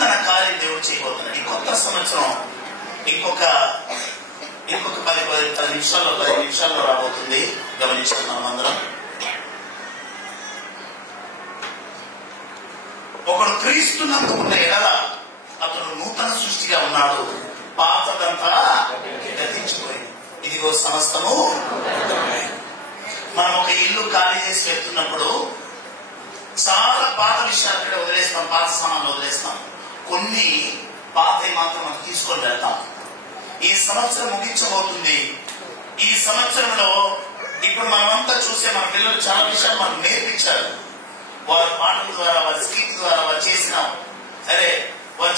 నూతన కార్యం దేవుడు చేయబోతున్నాడు. ఈ కొత్త సంవత్సరం ఇంకొక 10 నిమిషాల్లో రాబోతుంది. గమనించుకున్నాం అందరం. ఒకడు క్రీస్తునందు ఉన్న ఎడల అతను నూతన సృష్టిగా ఉన్నాడు, పాతదంతా గతించిపోయింది, ఇదిగో సమస్తము. మనం ఒక ఇల్లు ఖాళీ చేసి వెళ్తున్నప్పుడు చాలా పాత విషయాలు అక్కడ వదిలేస్తాం, పాత సామాన్లు వదిలేస్తాం. కొన్ని పాతవి మాత్రం మనం తీసుకొని వెళ్తాం. ఈ సంవత్సరం ముగించబోతుంది. ఈ సంవత్సరంలో ఇప్పుడు మనమంతా చూసే మన పిల్లలు చాలా విషయాలు మనకు నేర్పించారు. వారి పాటల ద్వారా, వారి స్కిట్ ద్వారా, వారు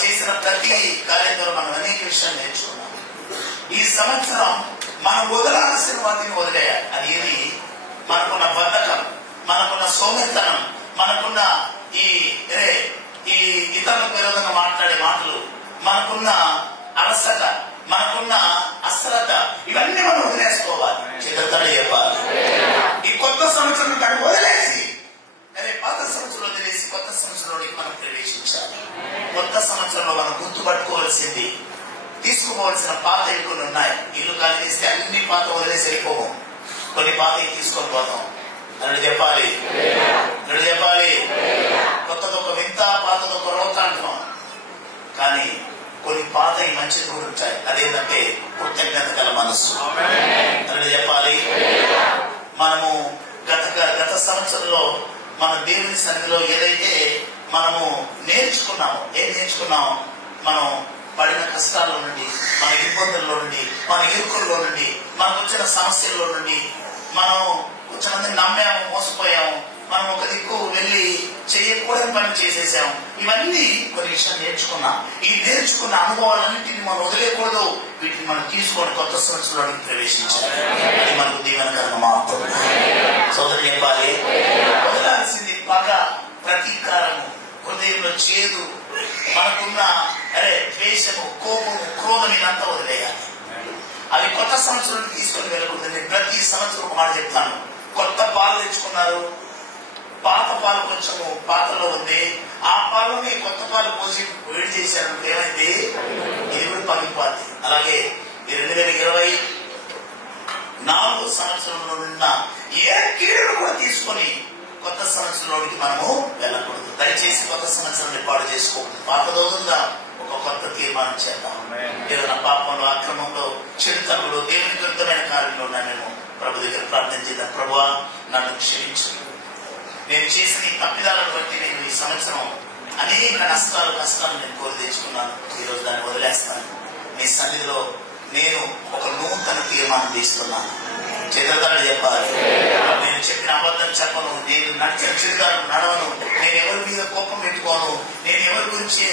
చేసిన ప్రతి కార్యం ద్వారా మనం అనేక విషయాలు నేర్చుకున్నాం. ఈ సంవత్సరం మనం వదలాల్సిన వాటిని వదిలేయాలి. అది ఏది? మనకున్న బద్ధకం, మనకున్న సోమరితనం, మనకున్న ఈ ఇతరుల విరోధంగా మాట్లాడే మాటలు, మనకున్న అలసట, మనకున్న అశ్రద్ధ, ఇవన్నీ మనం వదిలేసుకోవాలి. చిత్రతలు చెప్పాలి. ఈ కొత్త సంవత్సరం కానీ వదిలేసి పాత సంవత్సరం వదిలేసి కొత్త సంవత్సరంలోకి మనం ప్రవేశించాలి. కొత్త సంవత్సరంలో మనం గుర్తుపట్టుకోవాల్సింది, తీసుకోవాల్సిన పాత కొన్ని ఉన్నాయి. ఇల్లు ఖాళీ చేస్తే అన్ని పాత వదిలేసి వెళ్ళిపోము, కొన్ని పాతకి తీసుకొని పోతాం. అన్నట్టు చెప్పాలి. కొత్తదొక వింత, పాతదొక రోత అంటున్నాం. కానీ కొన్ని పాతవి మంచిది కూడా ఉంటాయి. అదేంటంటే కృతజ్ఞత గల మనస్సు. అన్నట్టు చెప్పాలి. మనము గత సంవత్సరంలో మన దేవుని సన్నిధిలో ఏదైతే మనము నేర్చుకున్నామో, మనం పడిన కష్టాల్లో నుండి, మన ఇబ్బందుల్లో నుండి, మన ఇరుకుల్లో నుండి, మనకు వచ్చిన సమస్యల్లో నుండి, మనం కొంచెమంది నమ్మాము, మోసపోయాము, మనం ఒక దిక్కు వెళ్ళి చేయకూడని పని చేసేసాము. ఇవన్నీ కొన్ని విషయాలు నేర్చుకున్నాం. ఈ నేర్చుకున్న అనుభవాలన్నింటినీ మనం వదిలేయకూడదు. వీటిని మనం తీసుకొని కొత్త సంవత్సరంలోకి ప్రవేశించాలి. అది మనకు దీవెనకరంగా మారుతుంది. సోదరులు చెప్పాలి. వదలాల్సింది పగ, ప్రతీకారము, హృదయంలో చేదు, మనకున్న ద్వేషము, కోపము, క్రోధం, ఇదంతా వదిలేయాలి. అది కొత్త సంవత్సరం తీసుకొని వెళ్ళకూడదు. నేను ప్రతి సంవత్సరం ఒక మాట చెప్తాను. కొత్త పాలు తెచ్చుకున్నారు, పాత పాలు కొంచెము పాతలో ఉంది, ఆ పాలని కొత్త పాలు పోసి వేడి చేశారు, ఏమైంది? ఇది కూడా పగిలిపోద్ది. అలాగే ఈ 2024 సంవత్సరంలో ఉన్న ఏ కీడును కూడా తీసుకొని కొత్త సంవత్సరంలోనికి మనము వెళ్ళకూడదు. దయచేసి కొత్త సంవత్సరాన్ని పాడు చేసుకోకూడదు. పాతదోదుందా ఒక కొత్త తీర్మానం చేద్దాం. ఏదైనా పాపంలో, అక్రమంలో, చెడుతనంలో, దేవుని విరుద్ధమైన కార్యంలో నేను ప్రభు దగ్గర ప్రార్థన చేద్దాం. ప్రభువా, నన్ను క్షమించు. నేను చేసిన ఈ తప్పిదాలను బట్టి నేను ఈ సంవత్సరం అనేక కష్టాలు నేను కోరి తెచ్చుకున్నాను. ఈరోజు దాన్ని వదిలేస్తాను. మీ సన్నిధిలో నేను ఒక నూతన తీర్మానం తీసుకున్నాను. చిత్రతలు చెప్పాలి. నేను చెప్పిన అబద్ధం చెప్పను, నేను నడిచిన చిరుదారు నడవను, నేను ఎవరి మీద కోపం పెట్టుకోను, నేను ఎవరి గురించి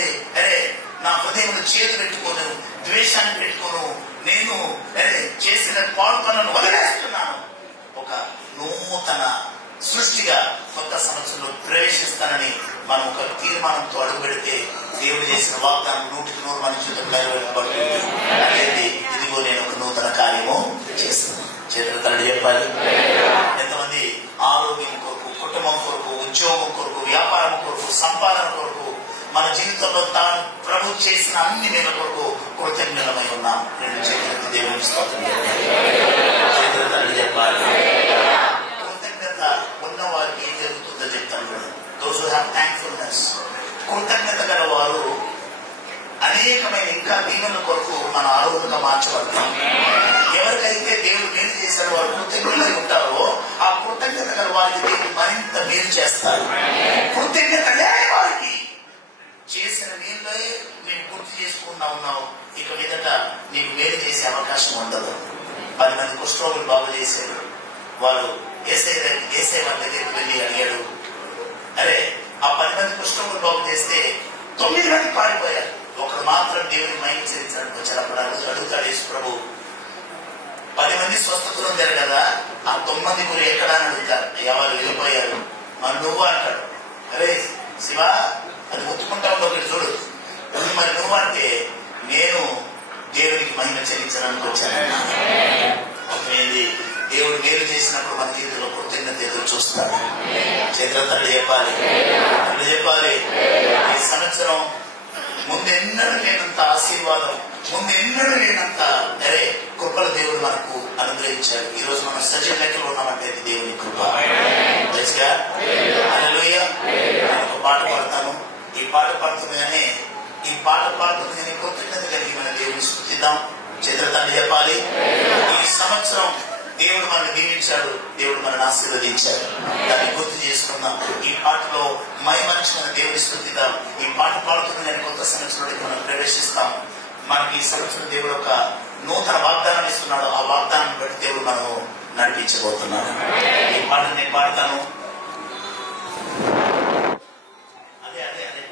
నా హృదయంలో చేదు పెట్టుకోను, ద్వేషాన్ని పెట్టుకోను. నేను చేసిన పాడు పనులను వదిలేస్తున్నాను. ఒక నూతన సృష్టిగా కొత్త సంవత్సరంలో ప్రవేశిస్తానని మనం ఒక తీర్మానంతో అడుగు పెడితే దేవుడు చేసిన వాగ్దానం 100% మన జీవితంలో నెరవేర్చబడుతుంది. అనేది ఇదిగో నేను ఒక నూతన కార్యము చేస్తున్నాను. చేతులు చెప్పాలి. ఎంతమంది ఆరోగ్యం కొరకు, కుటుంబం కొరకు, ఉద్యోగం కొరకు, వ్యాపారం కొరకు, సంపాదన కొరకు, మన జీవితంలో తాను ప్రభు చేసిన అన్ని మేల కొరకు కృతజ్ఞతమై ఉన్నాం. 2 చేతులకి దేవుని స్తోత్రం చెప్పాలి. కృతజ్ఞత ఉన్న వారికి ఏం జరుగుతుందో చెప్తాను. దోస్ హూ హావ్ థాంక్ఫుల్నెస్, కృతజ్ఞత గల వారు అనేకమైన ఇంకా దీవెనల కొరకు మన ఆరోగ్యంగా మార్చబడతాం. ఎవరికైతే దేవుడు మేలు చేశారో వారు కృతజ్ఞతలు ఉంటారో ఆ కృతజ్ఞత గల వారికి దేవుడు మరింత మేలు చేస్తారు. కృతజ్ఞత లేని వారికి చేసిన మేలులే నేను గుర్తు చేసుకుంటా ఉన్నావు, ఇక మీదట నీకు మేలు చేసే అవకాశం ఉండదు. 10 మంది కుష్ఠరోగులు బాగు చేశారు. వాళ్ళు ఏసై వాళ్ళ దగ్గరికి వెళ్ళి అడిగాడు. ఆ 10 మంది కుష్ఠరోగులు బాగు చేస్తే 9 మంది పారిపోయారు. ఒకరు మాత్రం దేవుని మహిమ చెల్లించడానికి వచ్చారు. అప్పుడు అడుగుతాడు యేసు ప్రభు, 10 మంది స్వస్థతలు ఉందారు కదా, ఆ 9 మంది గురి ఎక్కడా అని అడుగుతారు. ఎవరు వెళ్ళిపోయారు, మరి నువ్వు అంటాడు. శివ, అది ఒత్తుకుంటా ఉండవు, చూడు. మరి నువ్వు అంటే నేను దేవునికి మహిమ చెల్లించడానికి వచ్చానన్నా. అర్థమైంది. దేవుడు మేలు చేసినప్పుడు మన జీవితంలో కృతజ్ఞత ఎదురు చూస్తాడు. చేతులతో చెప్పాలి. ఈ సంవత్సరం ముందెన్నడూ లేనంత ఆశీర్వాదం, ముందెన్నడూ లేనంత కృపలు దేవుడు మనకు అనుగ్రహించాడు. ఈ రోజు మనం సజీవ లెక్కలో ఉన్నామంటే దేవుని కృప. హల్లెలూయా. నేను ఒక పాట పాడతాను. ఈ పాట పాడుతుండగానే కృతజ్ఞత కలిగి మన దేవుని స్తుతిద్దాం. చేతులతోటి చెప్పాలి. ఈ సంవత్సరం దేవుడు మనల్ని దీవించాడు, దేవుడు మనల్ని ఆశీర్వదించాడు. దాన్ని గుర్తు చేసుకుందాం. ఈ పాటలో మహిమనిచ్చి మన దేవుని స్తుతిద్దాం. ఈ పాట పాడుతుండగానే కొత్త సంవత్సరంలోకి మనం ప్రవేశిస్తాం. మనకి ఈ సంవత్సరం దేవుడు ఒక నూతన వాగ్దానాన్ని ఇస్తున్నాడు. ఆ వాగ్దానాన్ని బట్టి దేవుడు మనము నడిపించబోతున్నాడు. ఈ పాట నేను పాడతాను. అదే అదే అదే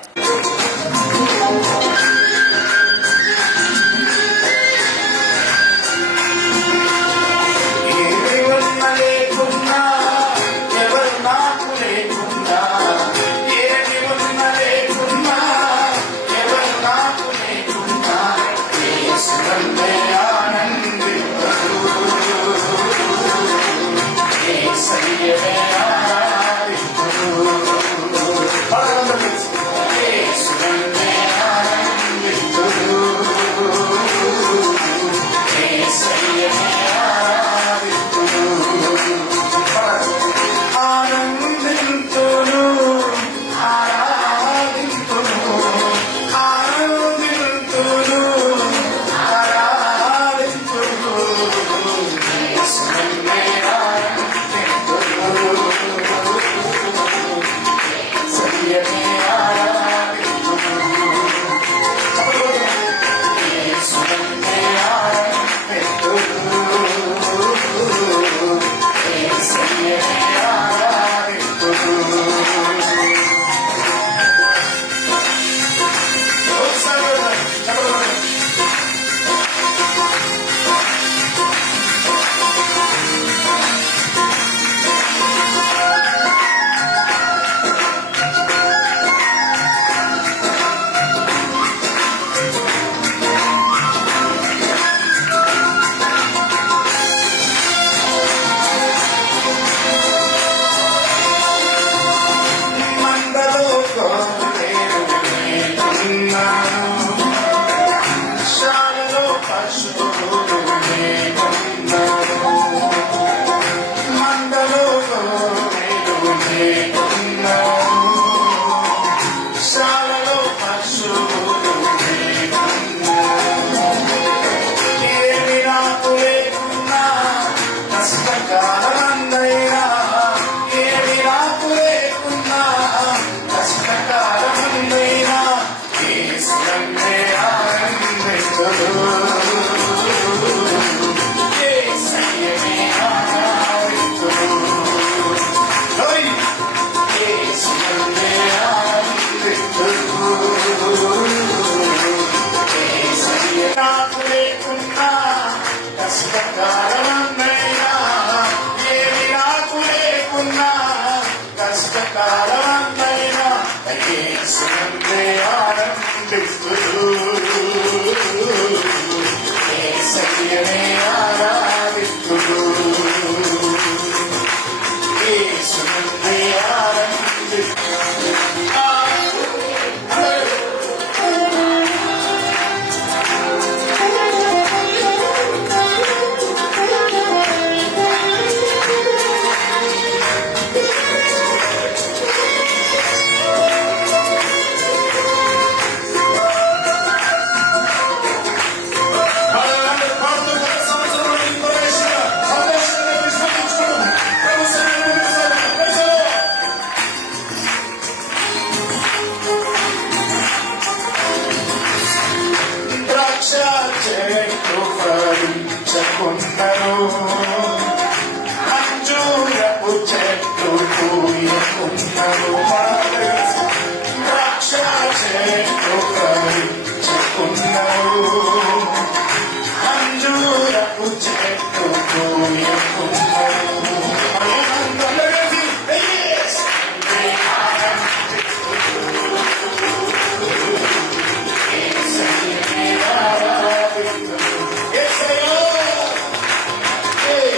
Hey!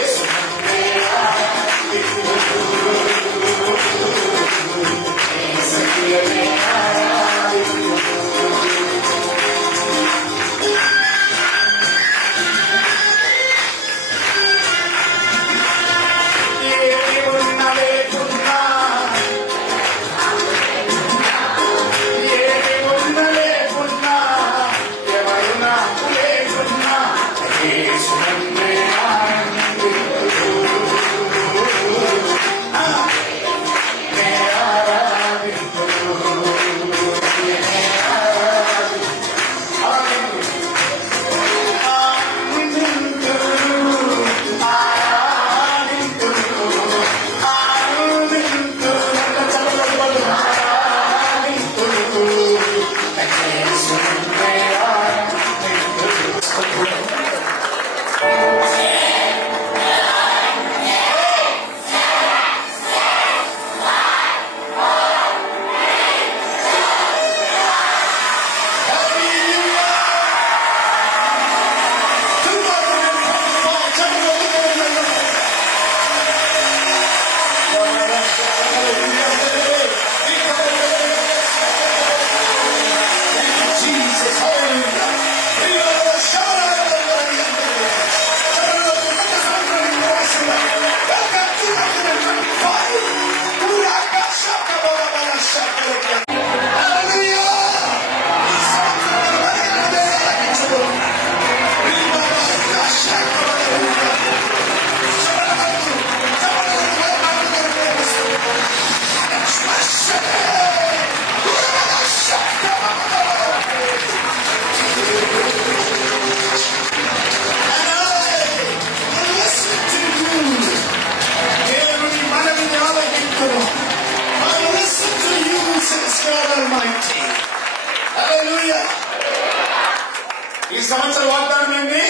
ఈ సంవత్సరం వాగ్దానం ఏంటి?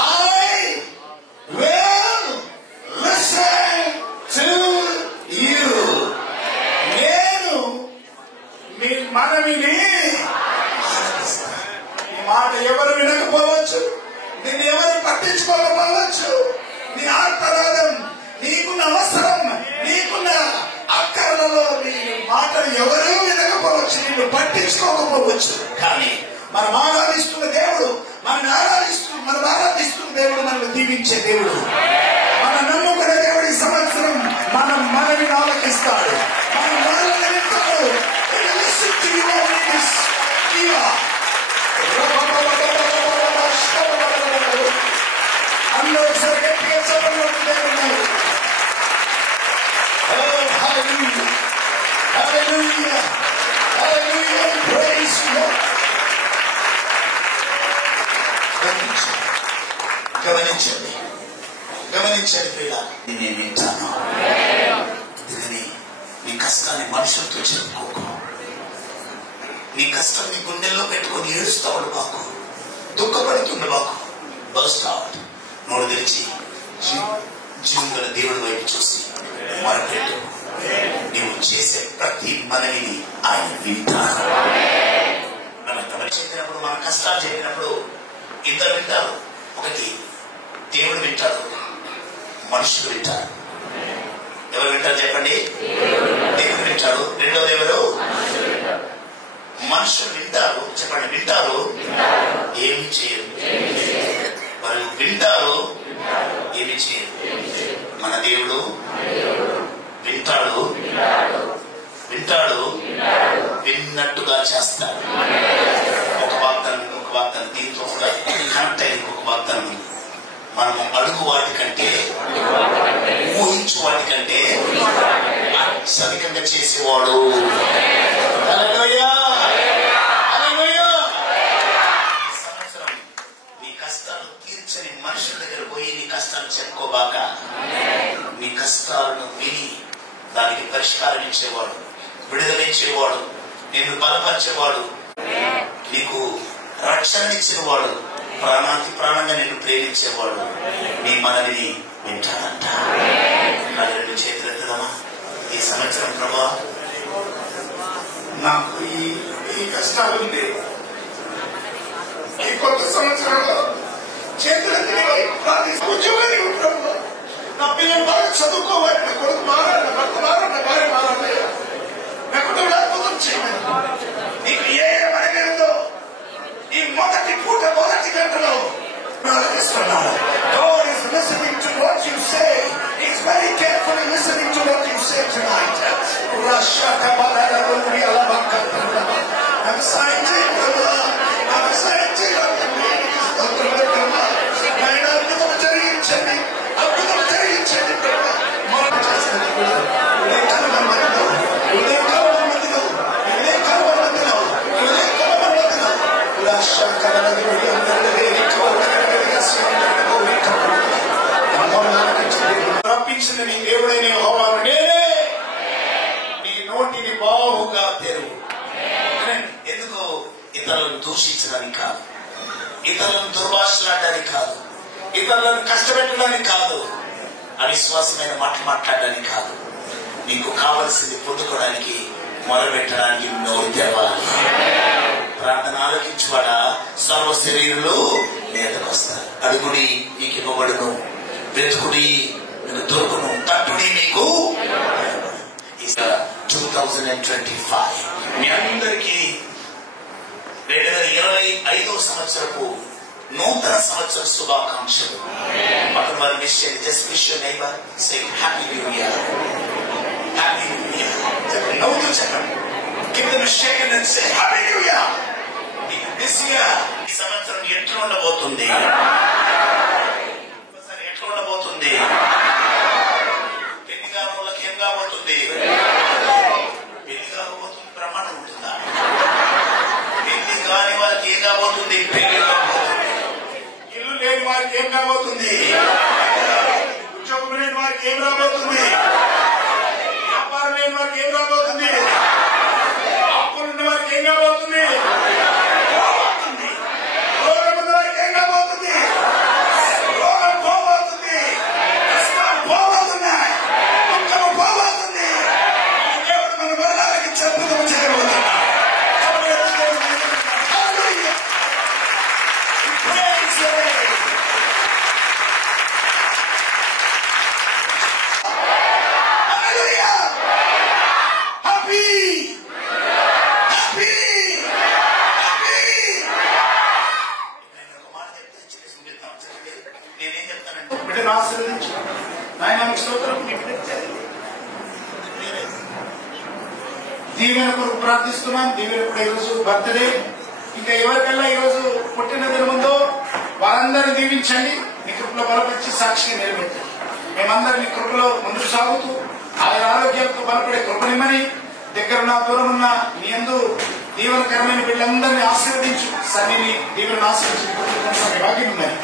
I will listen to you. నేను మీ మనవిని ఆలకిస్తాను. ఈ మాట ఎవరు వినకపోవచ్చు, నేను ఎవరు పట్టించుకోకపోవచ్చు. నీ ఆర్తనాదం, నీకున్న అవసరం, నీకున్న అక్కర్లలో నీ మాటలు ఎవరూ వినకపోవచ్చు, నిన్ను పట్టించుకోకపోవచ్చు. కానీ మనం ఆరాధిస్తున్న దేవుడు, మనం ఆరాధిస్తున్న దేవుడు మనల్ని దీవించే దేవుడు. మనం నమ్ముకునే దేవుడు ఈ సంవత్సరం మనం మనవిని ఆలకిస్తాడు, మనం మనల్ని వింటాడు. అందరూ ఒకసారి గట్టిగా చప్పట్లు కొట్టుకుంటున్నారు. Hallelujah, hallelujah, praise God. గమనించండి ప్రియుల, నేను వింటాను. అందుకని నీ కష్టాన్ని మనుషులతో చెప్పుకోకు. నీ కష్టం నీ గుండెల్లో పెట్టుకొని ఏడుస్తూ ఉండబాకు, దుఃఖపడుతుండబాకు. బర్స్ట్ అవుట్, నోరు తెరిచి జీవుల దేవుడి వైపు చూసి మొరపెట్టు. నీవు చేసే ప్రతి మనవిని ఆయన వింటాడు. మనం చెప్పినప్పుడు, మన కష్టాలు చెప్పినప్పుడు ఇద్దరు వింటారు. ఒకటి దేవుడు వింటాడు, మనుషులు వింటారు. ఎవరు వింటారు చెప్పండి? దేవుడు వింటాడు. రెండోది ఎవరు? మనుషులు వింటారు. చెప్పండి, వింటారు, ఏమి చేయరు. వాళ్ళు వింటారు, ఏమి చేయరు. మన దేవుడు వింటాడు, విన్నట్టుగా చేస్తాడు. ఒక వాగ్దానం దీంతో కూడా కనెక్ట్ అయిన ఒక వాగ్దానం. మనము అడుగు వాటికంటే, ఊహించు వాటికంటే అత్యధికంగా చేసేవాడు. హల్లెలూయా, హల్లెలూయా. ఈ సంవత్సరం నీ కష్టాలు తీర్చని మనుషుల దగ్గర పోయి నీ కష్టాలు చెప్పుకోబాక. నీ కష్టాలను విని దానికి పరిష్కారం ఇచ్చేవాడు, విడుదలించేవాడు, నిన్ను బలపరిచేవాడు, నీకు రక్షణ ఇచ్చేవాడు, ప్రాణానికి ప్రాణంగా నిన్ను ప్రేమించేవాడు నీ మనవిని వింటాడంట. రెండు చేతులు ఎత్తుదమా ఈ సంవత్సరం. ప్రభా, నాకు ఈ కష్టాలుంది. ఈ కొత్త సంవత్సరంలో చేతులెత్తి ఉద్యోగానికి ప్రభు, నా పిల్లలు బాగా చదువుకోవాలి, నా కొడుకు మారాలి, నా భర్త మారాలి, నా భార్య మారాలి, నా కుటుంబం అద్భుతం చేయమని నీకు ఏ మనగేందో ఈ మొదటి పూట, మొదటి గంటలో ప్రారంభిస్తున్నాను. God is listening to what you say. He's very carefully listening to what you say tonight. I'm excited, I'm excited. అద్భుతం జరిగించండి, అద్భుతం జరిగించండి. రప్పించిన నీ దేవుడైన యెహోవాను నేనే. నీ నోటిని బాహుగా తెరువు. ఎందుకు? ఇతరులను దూషించడానికి కాదు, ఇతరులను దుర్భాషలాడడానికి కాదు, ఇతరులను కష్టపెట్టడానికి కాదు, అవిశ్వాసమైన మాటలు మాట్లాడడానికి కాదు. నీకు కావలసింది పొందుకోవడానికి, మొదలుపెట్టడానికి నోరు తెరవాలి. ప్రార్థన ఆలకించువాడా సర్వ శరీరులు మీదకొస్తారు. అడుగుడి మీకు ఇవ్వబడును, వెతుకుడి మీకు దొరుకును, తట్టుడి మీకు. 2025 మీ అందరికీ 2025వ సంవత్సరపు నూతన సంవత్సర శుభాకాంక్షలు. పక్కన వారు విష్ చేయండి. Just wish your neighbour, say happy new year, happy new year. నవ్వుతూ చెప్పండి. Give them a shake and say happy new year. This year, ఈ సంవత్సరం ఎట్లా ఉండబోతుంది? ఎట్లా ఉండబోతుంది? పెళ్లి కాని వాళ్ళకి ఏం కాబోతుంది? పెళ్లి కాబోతుంది, ప్రమాణం ఉంటుందా? పెళ్లి కాని వాళ్ళకి ఏం కాబోతుంది? పెళ్లి కాబోతుంది. ఇల్లు లేని వారికి ఏం కాబోతుంది? ఉద్యోగం లేని వారికి ఏం రాబోతుంది? వ్యాపారం లేని వారికి ఏం రాబోతుంది? అప్పులున్న వారికి ఏం కాబోతుంది? ప్రార్థిస్తున్నాం. దీవెన కూడా ఈరోజు బర్త్డే. ఇంకా ఎవరికల్లా ఈరోజు పుట్టిన దినముందో వారందరినీ దీవించండి. నీ కృపలో బలపరిచి సాక్షిగా నిలబెట్టండి. మేమందరం నీ కృపలో ముందుకు సాగుతూ ఆయన ఆరోగ్యంతో బలపడే కృపనిమ్మని, దగ్గరున్న దూరం ఉన్న నీ యందు దీవెనకరమైన వీళ్ళందరినీ ఆశీర్వదించు. సన్నిని దీవెనను ఆశీర్వదించి భాగ్యం ఉన్నాయి.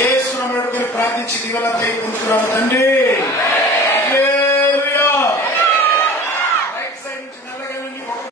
యేసు నామములో ప్రార్థించి దీవెనలపై పొందుతున్నాము తండ్రి.